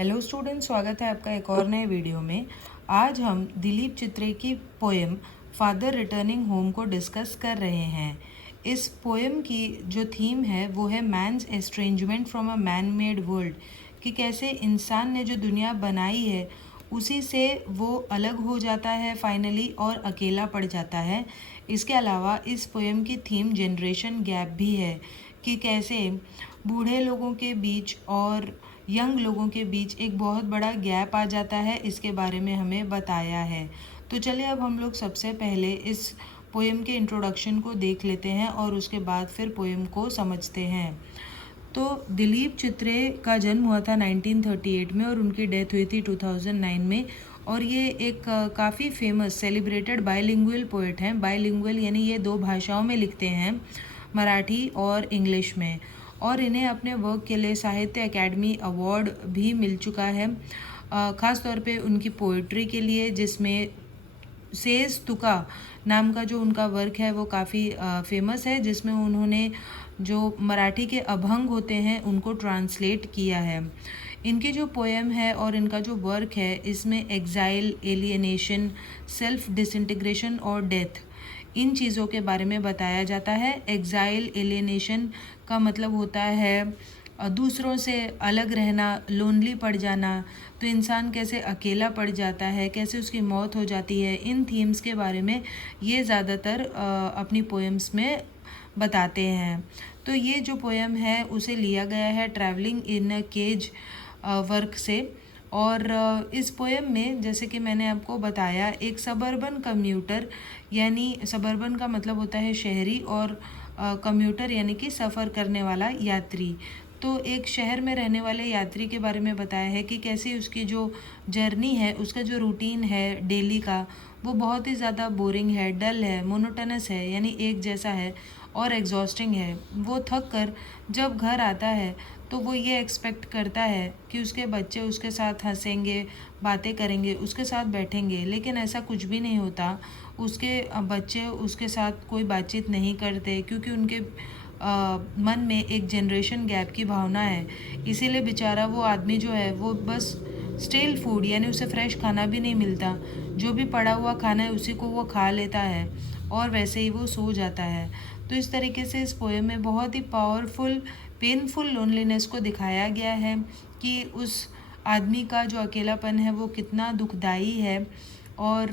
Hello student, स्वागत है आपका एक और नए वीडियो में। आज हम दिलीप चित्रे की पोएम फादर रिटर्निंग होम को डिस्कस कर रहे हैं। इस पोएम की जो थीम है वो है man's estrangement from a man made world, कि कैसे इंसान ने जो दुनिया बनाई है उसी से वो अलग हो जाता है फाइनली और अकेला पड़ जाता है। इसके अलावा इस पोएम की थीम जनरेशन गैप भी है, कि कैसे बूढ़े लोगों के बीच और यंग लोगों के बीच एक बहुत बड़ा गैप आ जाता है। इसके बारे में हमें बताया है। तो चलिए अब हम लोग सबसे पहले इस पोएम के इंट्रोडक्शन को देख लेते हैं और उसके बाद फिर पोएम को समझते हैं। तो दिलीप चित्रे का जन्म हुआ था 1938 में और उनकी डेथ हुई थी 2009 में। और ये एक काफ़ी फेमस सेलिब्रेटेड बाइलिंगुअल पोएट हैं। बाइलिंगुअल यानी ये दो भाषाओं में लिखते हैं, मराठी और इंग्लिश में। और इन्हें अपने वर्क के लिए साहित्य अकेडमी अवार्ड भी मिल चुका है, ख़ास तौर पे उनकी पोइट्री के लिए, जिसमें सेज तुका नाम का जो उनका वर्क है वो काफ़ी फेमस है, जिसमें उन्होंने जो मराठी के अभंग होते हैं उनको ट्रांसलेट किया है। इनकी जो पोएम है और इनका जो वर्क है इसमें एग्जाइल, एलियनेशन, सेल्फ डिसइंटीग्रेशन और डेथ, इन चीज़ों के बारे में बताया जाता है। एग्जाइल, एलियनेशन का मतलब होता है दूसरों से अलग रहना, लोनली पड़ जाना। तो इंसान कैसे अकेला पड़ जाता है, कैसे उसकी मौत हो जाती है, इन थीम्स के बारे में ये ज़्यादातर अपनी पोएम्स में बताते हैं। तो ये जो पोएम है उसे लिया गया है travelling in a cage work से। और इस पोएम में, जैसे कि मैंने आपको बताया, एक सबर्बन कम्यूटर, यानी सबर्बन का मतलब होता है शहरी, और कम्यूटर यानी कि सफ़र करने वाला यात्री। तो एक शहर में रहने वाले यात्री के बारे में बताया है कि कैसी उसकी जो जर्नी है, उसका जो रूटीन है डेली का, वो बहुत ही ज़्यादा बोरिंग है, डल है, मोनोटनस है, यानी एक जैसा है और एग्जॉस्टिंग है। वो थक कर जब घर आता है तो वो ये एक्सपेक्ट करता है कि उसके बच्चे उसके साथ हंसेंगे, बातें करेंगे, उसके साथ बैठेंगे, लेकिन ऐसा कुछ भी नहीं होता। उसके बच्चे उसके साथ कोई बातचीत नहीं करते, क्योंकि उनके मन में एक जनरेशन गैप की भावना है। इसीलिए बेचारा वो आदमी जो है वो बस स्टेल फूड, यानी उसे फ्रेश खाना भी नहीं मिलता, जो भी पड़ा हुआ खाना है उसी को वो खा लेता है और वैसे ही वो सो जाता है। तो इस तरीके से इस पोएम में बहुत ही पावरफुल पेनफुल लोनलीनेस को दिखाया गया है, कि उस आदमी का जो अकेलापन है वो कितना दुखदाई है। और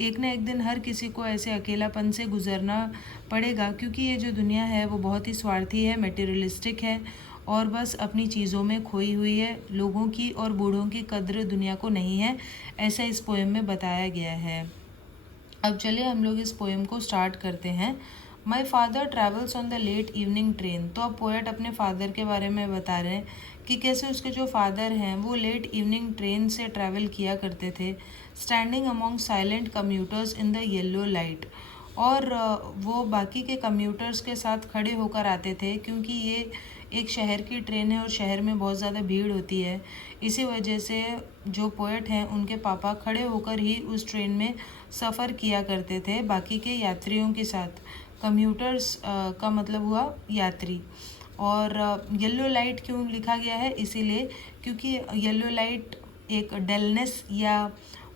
एक ना एक दिन हर किसी को ऐसे अकेलापन से गुजरना पड़ेगा, क्योंकि ये जो दुनिया है वो बहुत ही स्वार्थी है, मटेरियलिस्टिक है और बस अपनी चीज़ों में खोई हुई है। लोगों की और बूढ़ों की कद्र दुनिया को नहीं है, ऐसा इस पोएम में बताया गया है। अब चलिए हम लोग इस पोएम को स्टार्ट करते हैं। My father travels on the late evening train. तो अब पोएट अपने फादर के बारे में बता रहे हैं कि कैसे उसके जो फादर हैं वो लेट इवनिंग ट्रेन से ट्रैवल किया करते थे, standing among silent commuters in the yellow light. और वो बाकी के कम्यूटर्स के साथ खड़े होकर आते थे, क्योंकि ये एक शहर की ट्रेन है और शहर में बहुत ज़्यादा भीड़ होती है। इसी वजह से जो पोएट हैं उनके पापा खड़े होकर ही उस ट्रेन में सफ़र किया करते थे बाकी के यात्रियों के साथ। कम्यूटर्स का मतलब हुआ यात्री। और येलो लाइट क्यों लिखा गया है, इसीलिए क्योंकि येलो लाइट एक डलनेस या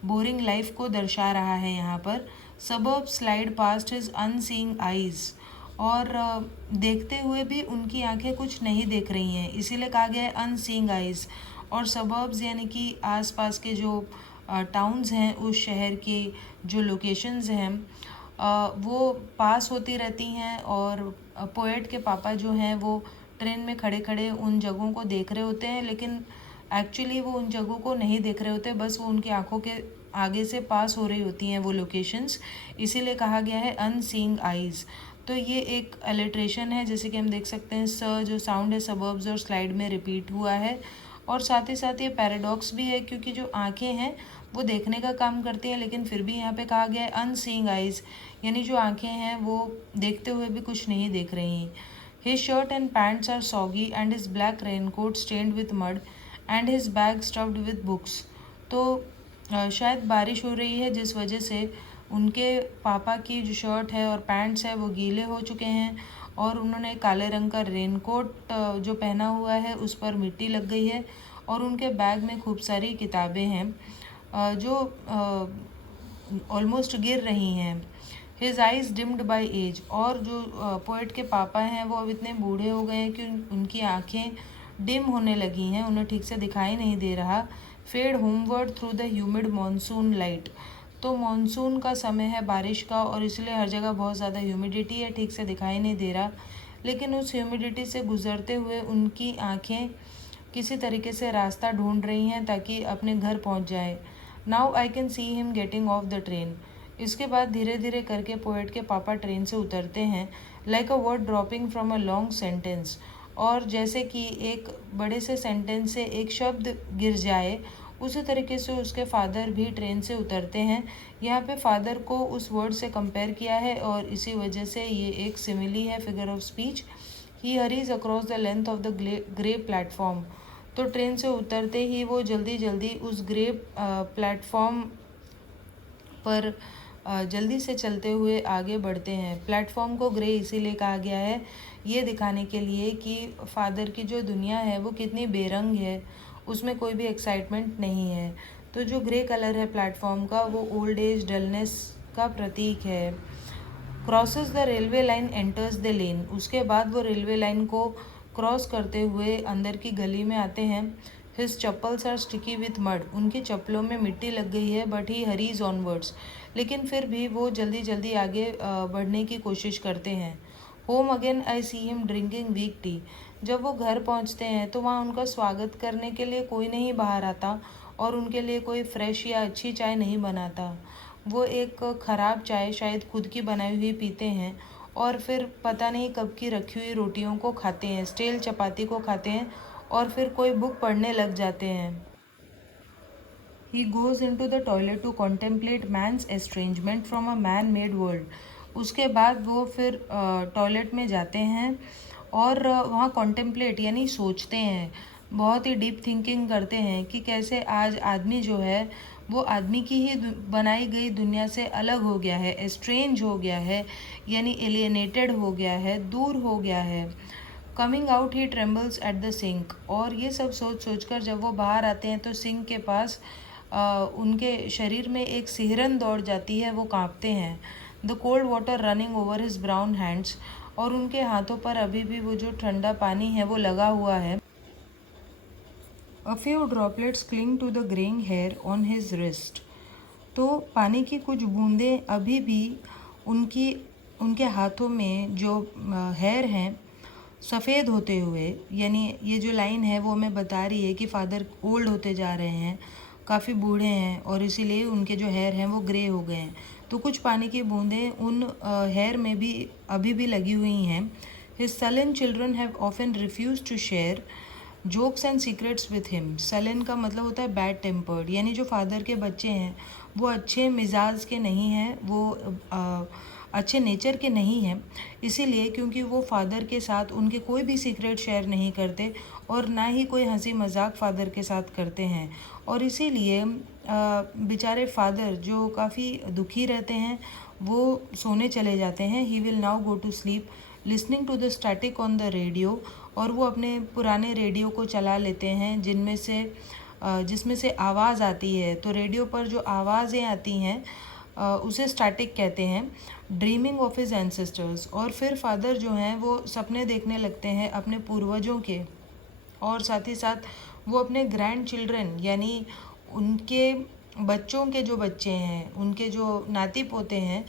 बोरिंग लाइफ को दर्शा रहा है यहाँ पर। Suburb slide past his unseeing eyes. और देखते हुए भी उनकी आंखें कुछ नहीं देख रही हैं, इसीलिए कहा गया है अनसीइंग आइज़। और सबर्ब्स यानी कि आसपास के जो टाउन्स हैं, उस शहर की जो लोकेशंस हैं वो पास होती रहती हैं। और पोएट के पापा जो हैं वो ट्रेन में खड़े खड़े उन जगहों को देख रहे होते हैं, लेकिन एक्चुअली वो उन जगहों को नहीं देख रहे होते, बस वो उनकी आंखों के आगे से पास हो रही होती हैं वो लोकेशंस, इसीलिए कहा गया है अनसीइंग आइज़। तो ये एक अलिट्रेशन है, जैसे कि हम देख सकते हैं स जो साउंड है सबर्ब्स और स्लाइड में रिपीट हुआ है। और साथ ही साथ ये पैराडॉक्स भी है, क्योंकि जो आंखें हैं वो देखने का काम करती हैं, लेकिन फिर भी यहाँ पे कहा गया है अनसीइंग आइज़, यानी जो आंखें हैं वो देखते हुए भी कुछ नहीं देख रही। His shirt and pants are soggy and his black raincoat stained with mud and his bag stuffed with books। तो शायद बारिश हो रही है, जिस वजह से उनके पापा की जो शर्ट है और पैंट्स है वो गीले हो चुके हैं, और उन्होंने काले रंग का रेनकोट जो पहना हुआ है उस पर मिट्टी लग गई है, और उनके बैग में खूब सारी किताबें हैं जो ऑलमोस्ट गिर रही हैं। His eyes dimmed by age, और जो पोएट के पापा हैं वो अब इतने बूढ़े हो गए हैं कि उनकी आंखें डिम होने लगी हैं, उन्हें ठीक से दिखाई नहीं दे रहा। Fade homeward through the humid monsoon light, तो मॉनसून का समय है, बारिश का, और इसलिए हर जगह बहुत ज़्यादा ह्यूमिडिटी है, ठीक से दिखाई नहीं दे रहा। लेकिन उस ह्यूमिडिटी से गुजरते हुए उनकी आंखें किसी तरीके से रास्ता ढूंढ रही हैं ताकि अपने घर पहुंच जाए। Now I can see him getting off the train. इसके बाद धीरे धीरे करके पोएट के पापा ट्रेन से उतरते हैं, like a word dropping from a long sentence, और जैसे कि एक बड़े से सेंटेंस से एक शब्द गिर जाए, उसी तरीके से उसके फादर भी ट्रेन से उतरते हैं। यहाँ पे फादर को उस वर्ड से कंपेयर किया है और इसी वजह से ये एक सिमिली है, figure of speech. He hurries across the length of the grey platform, तो ट्रेन से उतरते ही वो जल्दी जल्दी उस ग्रे प्लेटफॉर्म पर जल्दी से चलते हुए आगे बढ़ते हैं। प्लेटफॉर्म को ग्रे इसीलिए कहा गया है, ये दिखाने के लिए कि फादर की जो दुनिया है वो कितनी बेरंग है, उसमें कोई भी एक्साइटमेंट नहीं है। तो जो ग्रे कलर है प्लेटफॉर्म का, वो ओल्ड एज डलनेस का प्रतीक है। Crosses the railway line enters the lane, उसके बाद वो रेलवे लाइन को क्रॉस करते हुए अंदर की गली में आते हैं। His chappals are sticky with mud, उनकी चप्पलों में मिट्टी लग गई है, बट ही हरीज ऑनवर्ड्स, लेकिन फिर भी वो जल्दी जल्दी आगे बढ़ने की कोशिश करते हैं। Home again I see him drinking weak tea, जब वो घर पहुंचते हैं तो वहाँ उनका स्वागत करने के लिए कोई नहीं बाहर आता और उनके लिए कोई फ्रेश या अच्छी चाय नहीं बनाता। वो एक ख़राब चाय शायद खुद की बनाई हुई पीते हैं और फिर पता नहीं कब की रखी हुई रोटियों को खाते हैं, स्टेल चपाती को खाते हैं और फिर कोई बुक पढ़ने लग जाते हैं। He goes into the toilet to contemplate man's estrangement from a man-made world. उसके बाद वो फिर टॉयलेट में जाते हैं और वहाँ कॉन्टेम्पलेट यानी सोचते हैं, बहुत ही डीप थिंकिंग करते हैं कि कैसे आज आदमी जो है वो आदमी की ही बनाई गई दुनिया से अलग हो गया है, एस्ट्रेंज हो गया है, यानी एलियनेटेड हो गया है, दूर हो गया है। Coming out he trembles at the sink, और ये सब सोच सोच कर जब वो बाहर आते हैं तो सिंक के पास उनके शरीर में एक सिहरन दौड़ जाती है, वो कांपते हैं। The cold water running over his brown hands, और उनके हाथों पर अभी भी वो जो ठंडा पानी है वो लगा हुआ है। A few droplets cling to the greying hair on his wrist, तो पानी की कुछ बूंदें अभी भी उनके हाथों में जो हेयर हैं सफ़ेद होते हुए, यानी ये जो लाइन है वो हमें बता रही है कि फादर ओल्ड होते जा रहे हैं, काफ़ी बूढ़े हैं और इसीलिए उनके जो हेयर हैं वो ग्रे हो गए हैं। तो कुछ पानी की बूंदें उन हेयर में भी अभी भी लगी हुई हैं। His sullen children have often refuse to share jokes and secrets with him. Sullen का मतलब होता है बैड टेम्पर्ड, यानी जो फादर के बच्चे हैं वो अच्छे मिजाज के नहीं हैं, वो अच्छे नेचर के नहीं हैं, इसीलिए क्योंकि वो फादर के साथ उनके कोई भी सीक्रेट शेयर नहीं करते और ना ही कोई हंसी मजाक फादर के साथ करते हैं, और इसीलिए बेचारे फादर जो काफ़ी दुखी रहते हैं वो सोने चले जाते हैं। He will now go to sleep listening to the static on the radio, और वो अपने पुराने रेडियो को चला लेते हैं जिसमें से आवाज़ आती है। तो रेडियो पर जो आवाज़ें आती हैं उसे स्टैटिक कहते हैं। ड्रीमिंग ऑफ हिज एंसेस्टर्स, और फिर फादर जो हैं वो सपने देखने लगते हैं अपने पूर्वजों के, और साथ ही साथ वो अपने ग्रैंड चिल्ड्रन यानी उनके बच्चों के जो बच्चे हैं, उनके जो नाती पोते हैं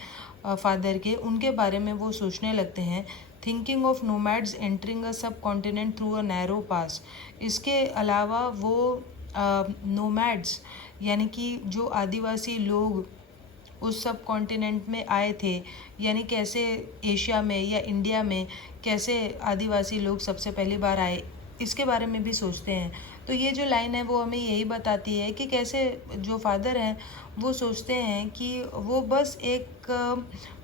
फादर के, उनके बारे में वो सोचने लगते हैं। Thinking of nomads entering a सब कॉन्टिनेंट थ्रू अ नैरो पास, इसके अलावा वो नोमैड्स यानी कि जो आदिवासी लोग उस सब कॉन्टिनेंट में आए थे, यानी कैसे एशिया में या इंडिया में कैसे आदिवासी लोग सबसे पहली बार आए, इसके बारे में भी सोचते हैं। तो ये जो लाइन है वो हमें यही बताती है कि कैसे जो फादर हैं वो सोचते हैं कि वो बस एक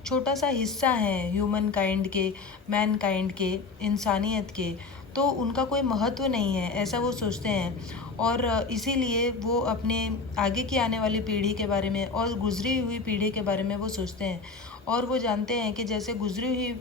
छोटा सा हिस्सा है ह्यूमन काइंड के, मैन काइंड के, इंसानियत के, तो उनका कोई महत्व नहीं है, ऐसा वो सोचते हैं। और इसीलिए वो अपने आगे की आने वाली पीढ़ी के बारे में और गुजरी हुई पीढ़ी के बारे में वो सोचते हैं। और वो जानते हैं कि जैसे गुजरी हुई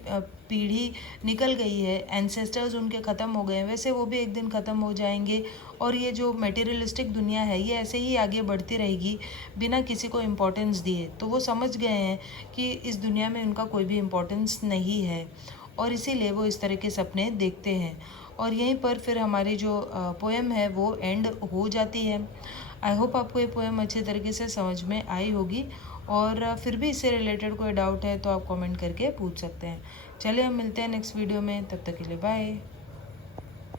पीढ़ी निकल गई है, एंसेस्टर्स उनके ख़त्म हो गए हैं, वैसे वो भी एक दिन ख़त्म हो जाएंगे और ये जो मटेरियलिस्टिक दुनिया है ये ऐसे ही आगे बढ़ती रहेगी बिना किसी को इम्पोर्टेंस दिए। तो वो समझ गए हैं कि इस दुनिया में उनका कोई भी इम्पोर्टेंस नहीं है और इसीलिए वो इस तरह के सपने देखते हैं। और यहीं पर फिर हमारी जो पोएम है वो एंड हो जाती है। आई होप आपको ये पोएम अच्छे तरीके से समझ में आई होगी और फिर भी इससे रिलेटेड कोई डाउट है तो आप कमेंट करके पूछ सकते हैं। चलिए हम मिलते हैं नेक्स्ट वीडियो में, तब तक के लिए बाय।